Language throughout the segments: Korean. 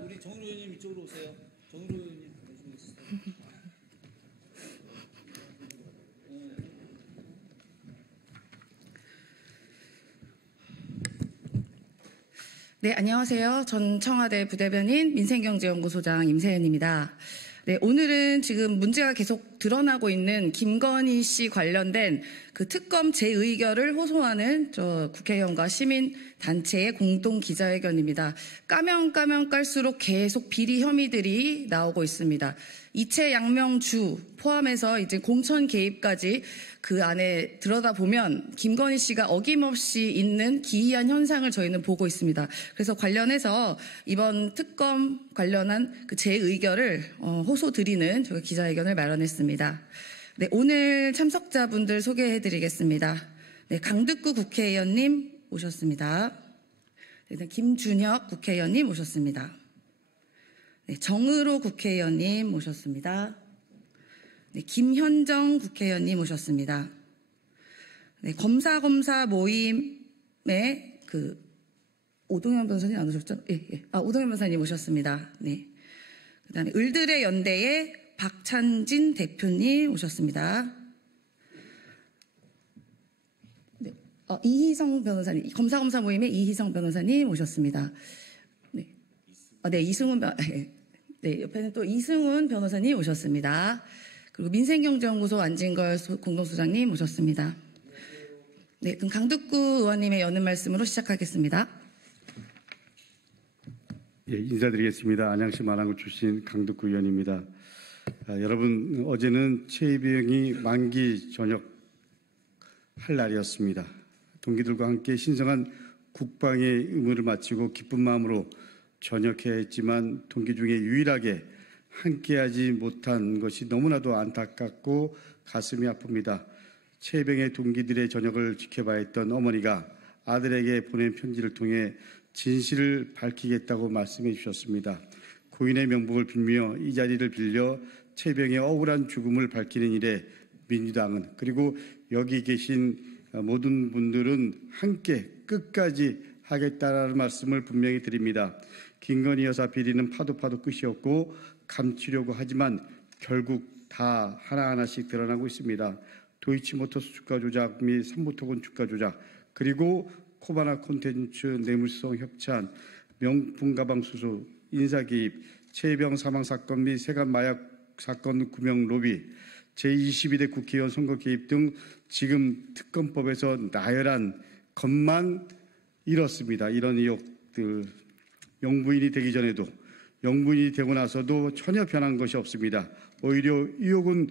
우리 정의로 의원님 이쪽으로 오세요. 정의로 의원님 오시겠어요? 네, 안녕하세요. 전 청와대 부대변인 민생경제연구소장 임세은입니다. 네, 오늘은 지금 문제가 계속 드러나고 있는 김건희 씨 관련된 그 특검 재의결을 호소하는 국회의원과 시민단체의 공동 기자회견입니다. 까면 깔수록 계속 비리 혐의들이 나오고 있습니다. 이채 양명주 포함해서 이제 공천 개입까지 그 안에 들여다보면 김건희 씨가 어김없이 있는 기이한 현상을 저희는 보고 있습니다. 그래서 관련해서 이번 특검 관련한 그 재의결을 호소드리는 저희 기자회견을 마련했습니다. 네, 오늘 참석자분들 소개해드리겠습니다. 네, 강득구 국회의원님 오셨습니다. 네, 김준혁 국회의원님 오셨습니다. 네, 정의로 국회의원님 오셨습니다. 네, 김현정 국회의원님 오셨습니다. 네, 검사 모임에 오동현 변호사님 안 오셨죠? 예. 오동현 변호사님 오셨습니다. 네. 그 다음에 을들의 연대의 박찬진 대표님 오셨습니다. 네. 이희성 변호사님, 검사 모임의 이희성 변호사님 오셨습니다. 네. 네, 이승훈 네, 옆에는 또 이승훈 변호사님 오셨습니다. 그리고 민생경제연구소 안진걸 공동소장님 오셨습니다. 네, 그럼 강득구 의원님의 여는 말씀으로 시작하겠습니다. 예, 인사드리겠습니다. 안양시 마랑구 출신 강득구 의원입니다. 여러분, 어제는 최이병이 만기 전역할 날이었습니다. 동기들과 함께 신성한 국방의 의무를 마치고 기쁜 마음으로 전역해야 했지만 동기 중에 유일하게 함께하지 못한 것이 너무나도 안타깝고 가슴이 아픕니다. 최병의 동기들의 전역을 지켜봐야 했던 어머니가 아들에게 보낸 편지를 통해 진실을 밝히겠다고 말씀해 주셨습니다. 고인의 명복을 빌며 이 자리를 빌려 최병의 억울한 죽음을 밝히는 일에 민주당은 그리고 여기 계신 모든 분들은 함께 끝까지 하겠다라는 말씀을 분명히 드립니다. 김건희 여사 비리는 파도 끝이었고 감추려고 하지만 결국 다 하나하나씩 드러나고 있습니다. 도이치모터스 주가 조작 및 삼부토건 주가 조작, 그리고 코바나 콘텐츠 뇌물성 협찬, 명품 가방 수수, 인사 개입, 최병 사망 사건 및 세관 마약 사건 구명 로비, 제22대 국회의원 선거 개입 등 지금 특검법에서 나열한 것만 이렇습니다. 이런 의혹들, 영부인이 되기 전에도 영부인이 되고 나서도 전혀 변한 것이 없습니다. 오히려 의혹은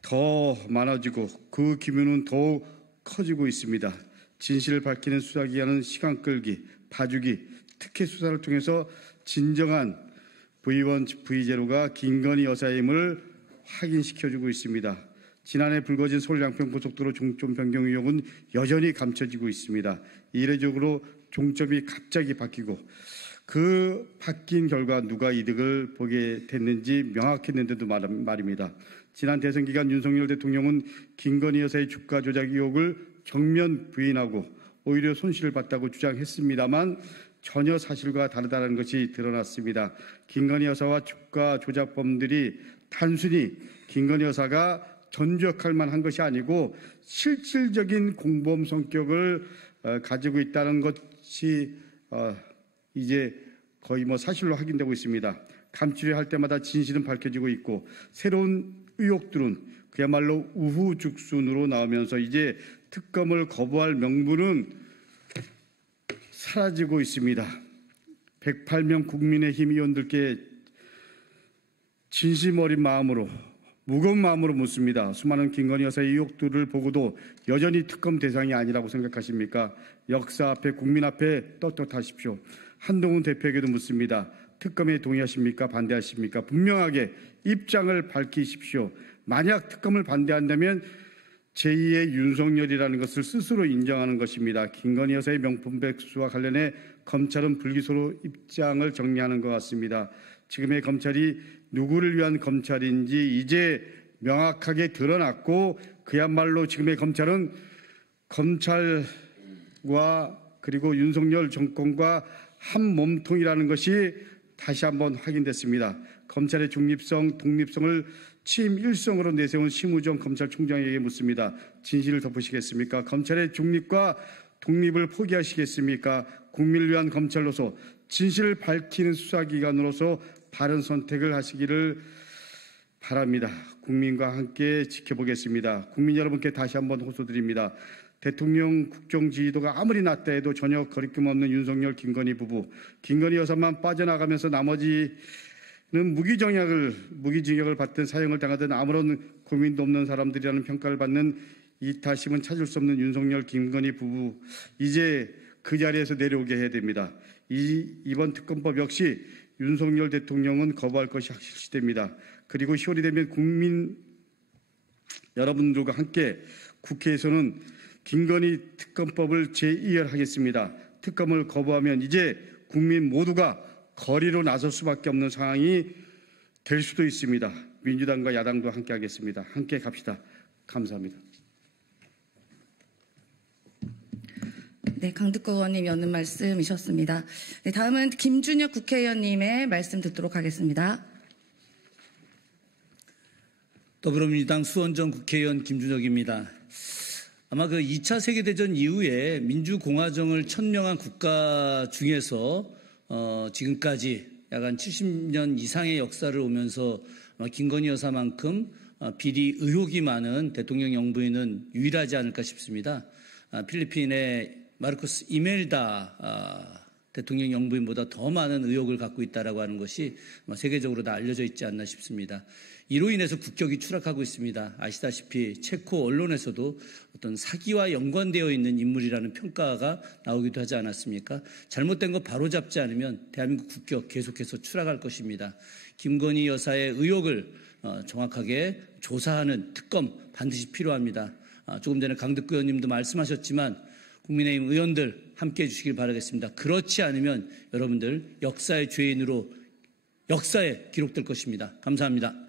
더 많아지고 그 기면은 더욱 커지고 있습니다. 진실을 밝히는 수사기관은 시간 끌기, 봐주기, 특혜 수사를 통해서 진정한 V1, V0가 김건희 여사의 힘을 확인시켜주고 있습니다. 지난해 불거진 서울 양평고속도로 종점 변경 의혹은 여전히 감춰지고 있습니다. 이례적으로 종점이 갑자기 바뀌고 그 바뀐 결과 누가 이득을 보게 됐는지 명확했는데도 말입니다. 지난 대선 기간 윤석열 대통령은 김건희 여사의 주가 조작 의혹을 정면 부인하고 오히려 손실을 봤다고 주장했습니다만 전혀 사실과 다르다는 것이 드러났습니다. 김건희 여사와 주가 조작범들이 단순히 김건희 여사가 전적할 만한 것이 아니고 실질적인 공범 성격을 가지고 있다는 것이 이제 거의 사실로 확인되고 있습니다. 감추려 할 때마다 진실은 밝혀지고 있고 새로운 의혹들은 그야말로 우후죽순으로 나오면서 이제 특검을 거부할 명분은 사라지고 있습니다. 108명 국민의힘 의원들께 진심 어린 마음으로 무거운 마음으로 묻습니다. 수많은 김건희 여사의 의혹들을 보고도 여전히 특검 대상이 아니라고 생각하십니까? 역사 앞에 국민 앞에 떳떳하십시오. 한동훈 대표에게도 묻습니다. 특검에 동의하십니까? 반대하십니까? 분명하게 입장을 밝히십시오. 만약 특검을 반대한다면 제2의 윤석열이라는 것을 스스로 인정하는 것입니다. 김건희 여사의 명품 백수와 관련해 검찰은 불기소로 입장을 정리하는 것 같습니다. 지금의 검찰이 누구를 위한 검찰인지 이제 명확하게 드러났고 그야말로 지금의 검찰은 검찰과 그리고 윤석열 정권과 한 몸통이라는 것이 다시 한번 확인됐습니다. 검찰의 중립성, 독립성을 취임 일성으로 내세운 심우정 검찰총장에게 묻습니다. 진실을 덮으시겠습니까? 검찰의 중립과 독립을 포기하시겠습니까? 국민을 위한 검찰로서 진실을 밝히는 수사기관으로서 바른 선택을 하시기를 바랍니다. 국민과 함께 지켜보겠습니다. 국민 여러분께 다시 한번 호소드립니다. 대통령 국정 지지도가 아무리 낮다 해도 전혀 거리낌 없는 윤석열, 김건희 부부. 김건희 여사만 빠져나가면서 나머지는 무기징역을 받든 사형을 당하든 아무런 고민도 없는 사람들이라는 평가를 받는 이타심은 찾을 수 없는 윤석열, 김건희 부부. 이제 그 자리에서 내려오게 해야 됩니다. 이번 특검법 역시 윤석열 대통령은 거부할 것이 확실시됩니다. 그리고 10월이 되면 국민 여러분들과 함께 국회에서는 김건희 특검법을 재의결하겠습니다. 특검을 거부하면 이제 국민 모두가 거리로 나설 수밖에 없는 상황이 될 수도 있습니다. 민주당과 야당도 함께 하겠습니다. 함께 갑시다. 감사합니다. 네, 강득구 의원님 연는 말씀이셨습니다. 네, 다음은 김준혁 국회의원님의 말씀 듣도록 하겠습니다. 더불어민주당 수원전 국회의원 김준혁입니다. 아마 그 2차 세계대전 이후에 민주공화정을 천명한 국가 중에서 지금까지 약 한 70년 이상의 역사를 오면서 김건희 여사만큼 비리 의혹이 많은 대통령 영부인은 유일하지 않을까 싶습니다. 필리핀의 마르코스 이멜다 대통령 영부인보다 더 많은 의혹을 갖고 있다라고 하는 것이 세계적으로 다 알려져 있지 않나 싶습니다. 이로 인해서 국격이 추락하고 있습니다. 아시다시피 체코 언론에서도 어떤 사기와 연관되어 있는 인물이라는 평가가 나오기도 하지 않았습니까? 잘못된 거 바로잡지 않으면 대한민국 국격 계속해서 추락할 것입니다. 김건희 여사의 의혹을 정확하게 조사하는 특검 반드시 필요합니다. 조금 전에 강득구 의원님도 말씀하셨지만 국민의힘 의원들 함께해 주시길 바라겠습니다. 그렇지 않으면 여러분들 역사의 죄인으로 역사에 기록될 것입니다. 감사합니다.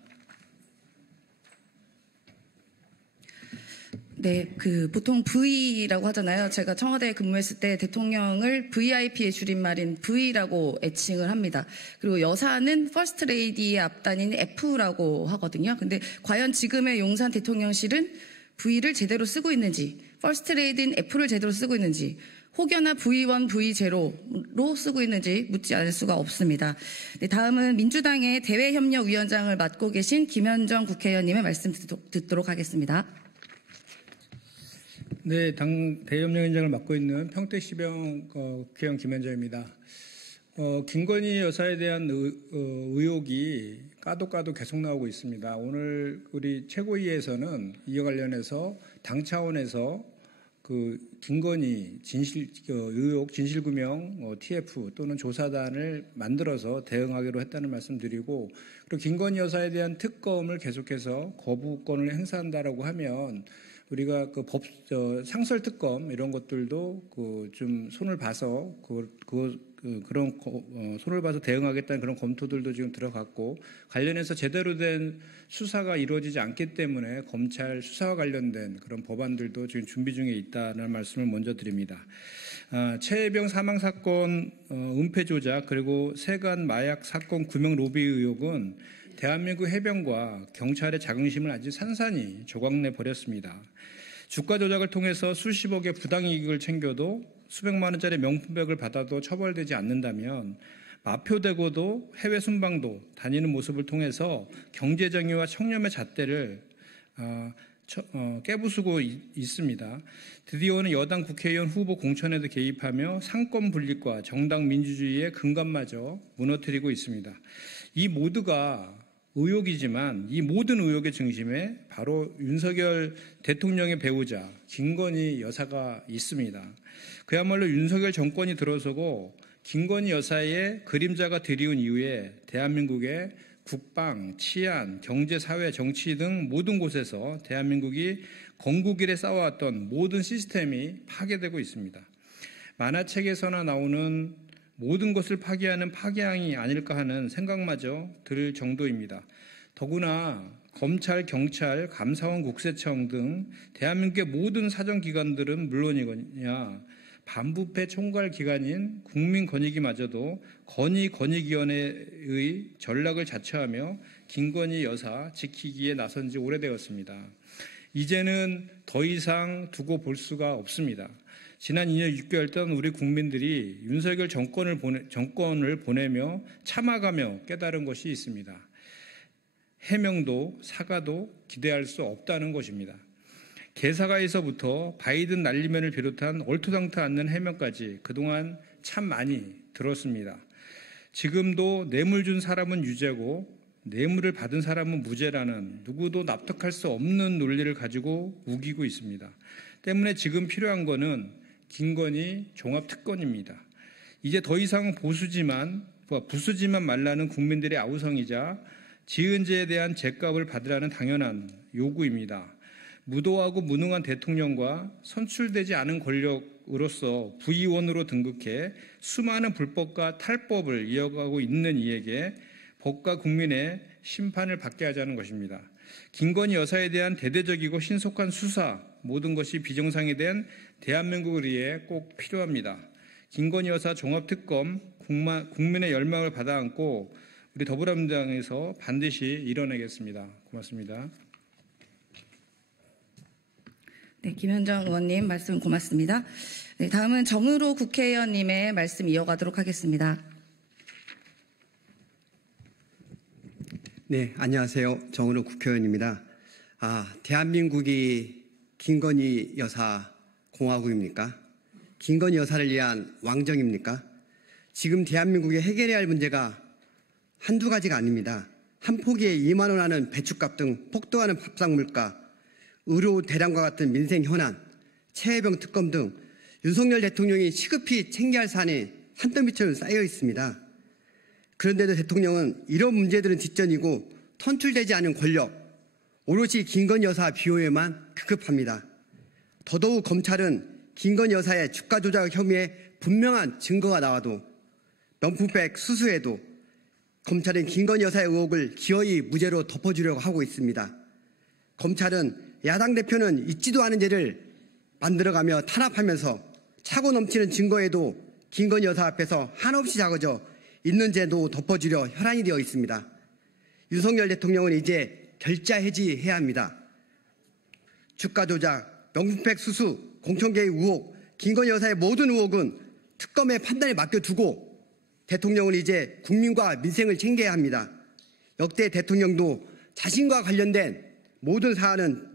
네, 보통 V라고 하잖아요. 제가 청와대에 근무했을 때 대통령을 VIP의 줄임말인 V라고 애칭을 합니다. 그리고 여사는 퍼스트 레이디의 앞단인 F라고 하거든요. 근데 과연 지금의 용산 대통령실은 V를 제대로 쓰고 있는지, 퍼스트 레이디인 F를 제대로 쓰고 있는지, 혹여나 V1, V0로 쓰고 있는지 묻지 않을 수가 없습니다. 네, 다음은 민주당의 대외협력위원장을 맡고 계신 김현정 국회의원님의 말씀 듣도록 하겠습니다. 네, 당 대협력위원장을 맡고 있는 평택시병 국회의원 김현정입니다. 김건희 여사에 대한 의혹이 까도 계속 나오고 있습니다. 오늘 우리 최고위에서는 이와 관련해서 당 차원에서 김건희 의혹 진실규명 TF 또는 조사단을 만들어서 대응하기로 했다는 말씀드리고, 그리고 김건희 여사에 대한 특검을 계속해서 거부권을 행사한다라고 하면 우리가 상설 특검 이런 것들도 좀 손을 봐서 그런 손을 봐서 대응하겠다는 그런 검토들도 지금 들어갔고, 관련해서 제대로 된 수사가 이루어지지 않기 때문에 검찰 수사와 관련된 그런 법안들도 지금 준비 중에 있다는 말씀을 먼저 드립니다. 최혜병 사망 사건 은폐 조작 그리고 세관 마약 사건 구명 로비 의혹은 대한민국 해병과 경찰의 자긍심을 아주 산산이 조각내 버렸습니다. 주가 조작을 통해서 수십억의 부당이익을 챙겨도 수백만 원짜리 명품백을 받아도 처벌되지 않는다면 마표되고도 해외 순방도 다니는 모습을 통해서 경제정의와 청렴의 잣대를 깨부수고 있습니다. 드디어는 여당 국회의원 후보 공천에도 개입하며 상권 분립과 정당 민주주의의 근간마저 무너뜨리고 있습니다. 이 모두가 의혹이지만 이 모든 의혹의 중심에 바로 윤석열 대통령의 배우자 김건희 여사가 있습니다. 그야말로 윤석열 정권이 들어서고 김건희 여사의 그림자가 드리운 이후에 대한민국의 국방, 치안, 경제, 사회, 정치 등 모든 곳에서 대한민국이 건국일에 쌓아왔던 모든 시스템이 파괴되고 있습니다. 만화책에서나 나오는 모든 것을 파괴하는 파괴왕이 아닐까 하는 생각마저 들 정도입니다. 더구나 검찰, 경찰, 감사원, 국세청 등 대한민국의 모든 사정기관들은 물론이거냐 반부패 총괄 기관인 국민권익위마저도 건의위원회의 전략을 자처하며 김건희 여사 지키기에 나선 지 오래되었습니다. 이제는 더 이상 두고 볼 수가 없습니다. 지난 2년 6개월 동안 우리 국민들이 윤석열 정권을 보내며 참아가며 깨달은 것이 있습니다. 해명도 사과도 기대할 수 없다는 것입니다. 개사가에서부터 바이든 날리면을 비롯한 얼토당토 않는 해명까지 그동안 참 많이 들었습니다. 지금도 뇌물 준 사람은 유죄고 뇌물을 받은 사람은 무죄라는 누구도 납득할 수 없는 논리를 가지고 우기고 있습니다. 때문에 지금 필요한 것은 김건희 종합특검입니다. 이제 더 이상 부수지만 말라는 국민들의 아우성이자 지은 죄에 대한 죄값을 받으라는 당연한 요구입니다. 무도하고 무능한 대통령과 선출되지 않은 권력으로서 부의원으로 등극해 수많은 불법과 탈법을 이어가고 있는 이에게 법과 국민의 심판을 받게 하자는 것입니다. 김건희 여사에 대한 대대적이고 신속한 수사, 모든 것이 비정상에 대한 대한민국을 위해 꼭 필요합니다. 김건희 여사 종합특검, 국민의 열망을 받아안고 우리 더불어민주당에서 반드시 이뤄내겠습니다. 고맙습니다. 네, 김현정 의원님 말씀 고맙습니다. 네, 다음은 정의로 국회의원님의 말씀 이어가도록 하겠습니다. 네, 안녕하세요. 정의로 국회의원입니다. 대한민국이 김건희 여사 공화국입니까? 김건희 여사를 위한 왕정입니까? 지금 대한민국에 해결해야 할 문제가 한두 가지가 아닙니다. 한 포기에 2만 원 하는 배춧값 등 폭등하는 밥상 물가, 의료 대란과 같은 민생 현안, 최혜병 특검 등 윤석열 대통령이 시급히 챙겨야 할 사안이 산더미처럼 쌓여 있습니다. 그런데도 대통령은 이런 문제들은 뒷전이고 턴출되지 않은 권력, 오롯이 김건희 여사 비호에만 급급합니다. 더더욱 검찰은 김건희 여사의 주가 조작 혐의에 분명한 증거가 나와도 명품백 수수에도 검찰은 김건희 여사의 의혹을 기어이 무죄로 덮어주려고 하고 있습니다. 검찰은 야당 대표는 있지도 않은 죄를 만들어가며 탄압하면서 차고 넘치는 증거에도 김건희 여사 앞에서 한없이 작아져 있는 죄도 덮어주려 혈안이 되어 있습니다. 윤석열 대통령은 이제 결자 해지해야 합니다. 주가 조작, 명품백 수수, 공천개입 의혹, 김건희 여사의 모든 의혹은 특검의 판단에 맡겨두고 대통령은 이제 국민과 민생을 챙겨야 합니다. 역대 대통령도 자신과 관련된 모든 사안은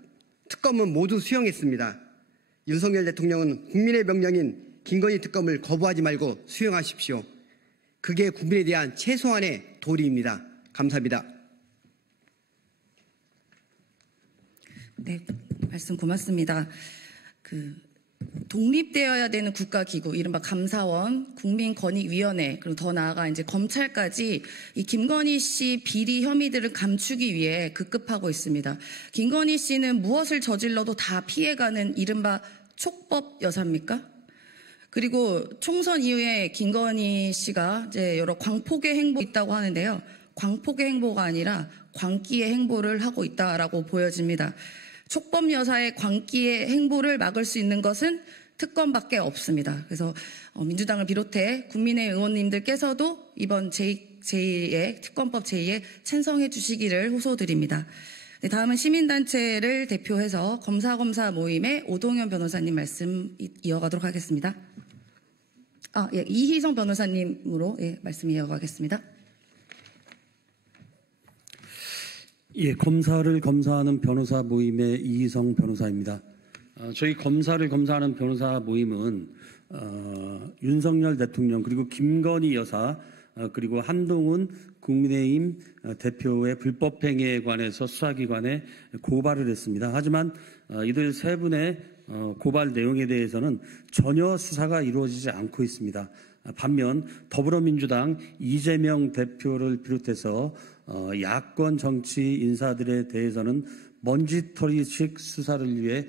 특검은 모두 수용했습니다. 윤석열 대통령은 국민의 명령인 김건희 특검을 거부하지 말고 수용하십시오. 그게 국민에 대한 최소한의 도리입니다. 감사합니다. 네, 말씀 고맙습니다. 독립되어야 되는 국가기구, 이른바 감사원, 국민권익위원회, 그리고 더 나아가 이제 검찰까지 이 김건희 씨 비리 혐의들을 감추기 위해 급급하고 있습니다. 김건희 씨는 무엇을 저질러도 다 피해가는 이른바 촉법 여사입니까? 그리고 총선 이후에 김건희 씨가 이제 여러 광폭의 행보 있다고 하는데요. 광폭의 행보가 아니라 광기의 행보를 하고 있다라고 보여집니다. 촉법 여사의 광기의 행보를 막을 수 있는 것은 특검밖에 없습니다. 그래서 민주당을 비롯해 국민의 의원님들께서도 이번 제2의 특검법 제2에 찬성해 주시기를 호소드립니다. 네, 다음은 시민단체를 대표해서 검사 모임의 오동현 변호사님 말씀 이어가도록 하겠습니다. 예, 이희성 변호사님으로 말씀 이어가겠습니다. 예, 검사를 검사하는 변호사 모임의 이희성 변호사입니다. 저희 검사를 검사하는 변호사 모임은 윤석열 대통령 그리고 김건희 여사 그리고 한동훈 국민의힘 대표의 불법 행위에 관해서 수사기관에 고발을 했습니다. 하지만 이들 세 분의 고발 내용에 대해서는 전혀 수사가 이루어지지 않고 있습니다. 반면 더불어민주당 이재명 대표를 비롯해서 야권 정치 인사들에 대해서는 먼지털이식 수사를 위해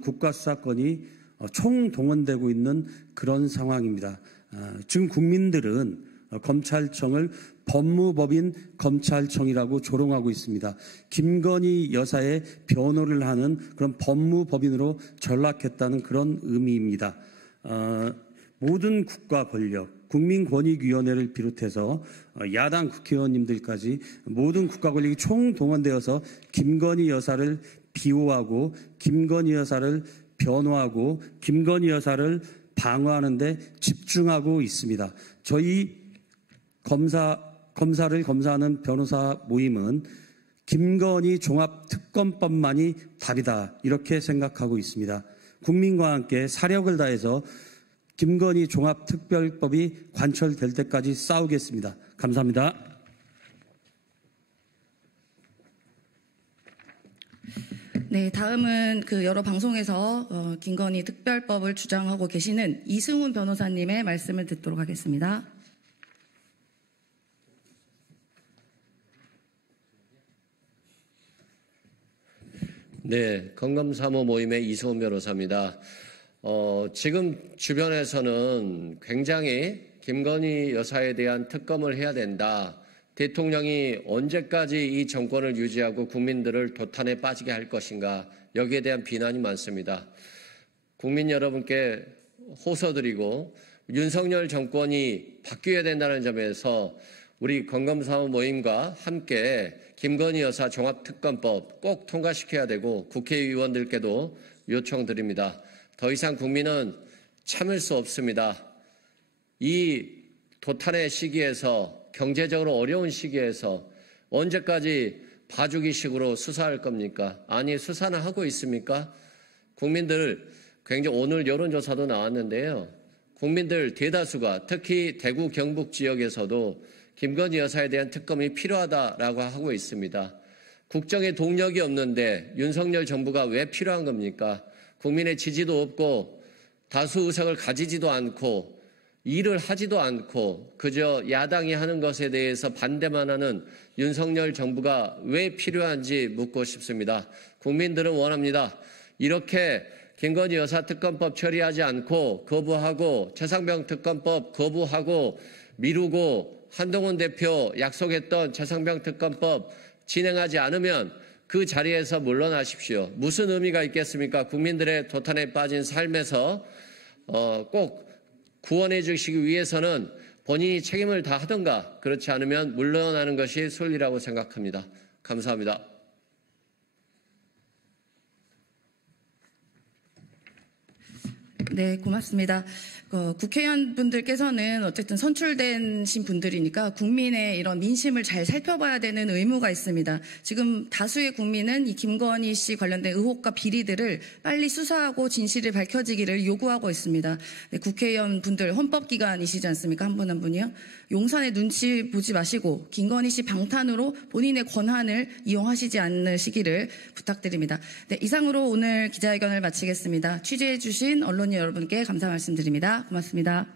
국가 수사권이 총동원되고 있는 그런 상황입니다. 지금 국민들은 검찰청을 법무법인 검찰청이라고 조롱하고 있습니다. 김건희 여사의 변호를 하는 그런 법무법인으로 전락했다는 그런 의미입니다. 모든 국가 권력, 국민권익위원회를 비롯해서 야당 국회의원님들까지 모든 국가 권력이 총동원되어서 김건희 여사를 비호하고 김건희 여사를 변호하고 김건희 여사를 방어하는 데 집중하고 있습니다. 저희 검사를 검사하는 변호사 모임은 김건희 종합특검법만이 답이다, 이렇게 생각하고 있습니다. 국민과 함께 사력을 다해서 김건희 종합특별법이 관철될 때까지 싸우겠습니다. 감사합니다. 네, 다음은 여러 방송에서 김건희 특별법을 주장하고 계시는 이승훈 변호사님의 말씀을 듣도록 하겠습니다. 네, 건검사모 모임의 이승훈 변호사입니다. 지금 주변에서는 굉장히 김건희 여사에 대한 특검을 해야 된다. 대통령이 언제까지 이 정권을 유지하고 국민들을 도탄에 빠지게 할 것인가, 여기에 대한 비난이 많습니다. 국민 여러분께 호소드리고 윤석열 정권이 바뀌어야 된다는 점에서 우리 건검사모 모임과 함께 김건희 여사 종합특검법 꼭 통과시켜야 되고 국회의원들께도 요청드립니다. 더 이상 국민은 참을 수 없습니다. 이 도탄의 시기에서, 경제적으로 어려운 시기에서 언제까지 봐주기식으로 수사할 겁니까? 아니, 수사는 하고 있습니까? 국민들, 굉장히 오늘 여론조사도 나왔는데요. 국민들 대다수가 특히 대구 경북 지역에서도 김건희 여사에 대한 특검이 필요하다라고 하고 있습니다. 국정에 동력이 없는데 윤석열 정부가 왜 필요한 겁니까? 국민의 지지도 없고 다수 의석을 가지지도 않고 일을 하지도 않고 그저 야당이 하는 것에 대해서 반대만 하는 윤석열 정부가 왜 필요한지 묻고 싶습니다. 국민들은 원합니다. 이렇게 김건희 여사 특검법 처리하지 않고 거부하고 최상병 특검법 거부하고 미루고 한동훈 대표 약속했던 최상병 특검법 진행하지 않으면 그 자리에서 물러나십시오. 무슨 의미가 있겠습니까? 국민들의 도탄에 빠진 삶에서 꼭 구원해 주시기 위해서는 본인이 책임을 다하든가, 그렇지 않으면 물러나는 것이 순리라고 생각합니다. 감사합니다. 네, 고맙습니다. 국회의원분들께서는 어쨌든 선출되신 분들이니까 국민의 이런 민심을 잘 살펴봐야 되는 의무가 있습니다. 지금 다수의 국민은 이 김건희 씨 관련된 의혹과 비리들을 빨리 수사하고 진실이 밝혀지기를 요구하고 있습니다. 네, 국회의원분들 헌법기관이시지 않습니까? 한 분 한 분이요. 용산의 눈치 보지 마시고 김건희 씨 방탄으로 본인의 권한을 이용하시지 않으시기를 부탁드립니다. 네, 이상으로 오늘 기자회견을 마치겠습니다. 취재해 주신 언론인 여러분께 감사 말씀드립니다. 고맙습니다.